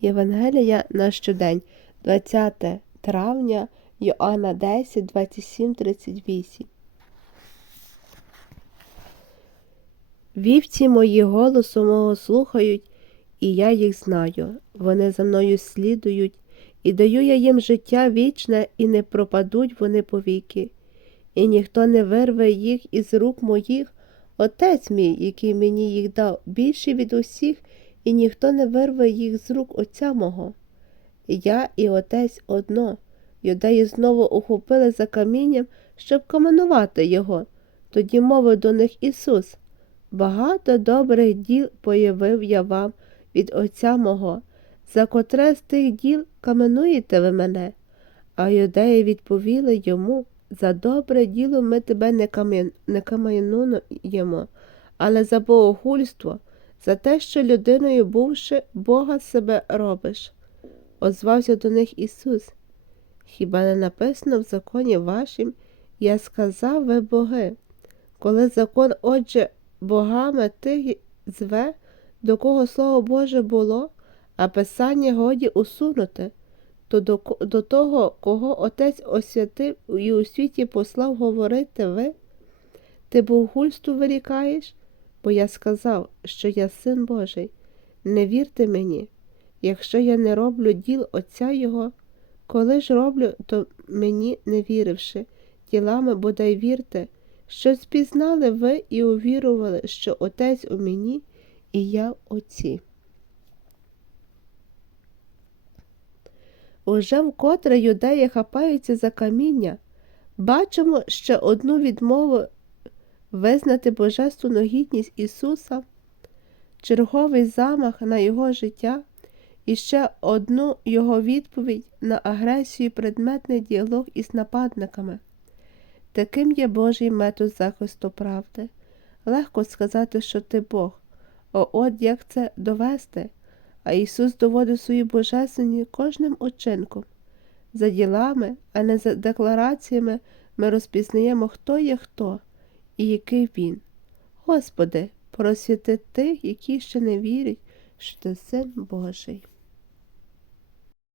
Євангелія на щодень, 20 травня, Йоанна 10, 27, 38. Вівці мої голосу мого слухають, і я їх знаю. Вони за мною слідують, і даю я їм життя вічне, і не пропадуть вони повіки. І ніхто не вирве їх із рук моїх, Отець мій, який мені їх дав, більший від усіх, і ніхто не вирве їх з рук Отця мого. Я і Отець одно. Юдеї знову ухопили за камінням, щоб каменувати його. Тоді мовив до них Ісус. Багато добрих діл появив я вам від Отця мого, за котре з тих діл каменуєте ви мене. А юдеї відповіли йому за добре діло ми тебе не, кам'ян... не каменуємо, але за богохульство, за те, що людиною бувши, Бога себе робиш. Озвався до них Ісус. Хіба не написано в законі вашим, я сказав ви боги, коли закон, отже, богами тих зве, до кого Слово Боже було, а Писання годі усунути, то до, до того, кого Отець освятив і у світі послав говорити ви, ти богульству вирікаєш, бо я сказав, що я син Божий. Не вірте мені, якщо я не роблю діл Отця Його, коли ж роблю, то мені не віривши, ділами бодай вірте, що спізнали ви і увірували, що Отець у мені і я в Отці. Уже вкотре юдеї хапаються за каміння. Бачимо ще одну відмову визнати божественну гідність Ісуса, черговий замах на Його життя і ще одну Його відповідь на агресію предметний діалог із нападниками. Таким є Божий метод захисту правди. Легко сказати, що ти Бог. О, от як це довести? А Ісус доводить свою божественність кожним учинком. За ділами, а не за деклараціями ми розпізнаємо, хто є хто і який Він. Господи, просвіти тих, які ще не вірять, що ти син Божий.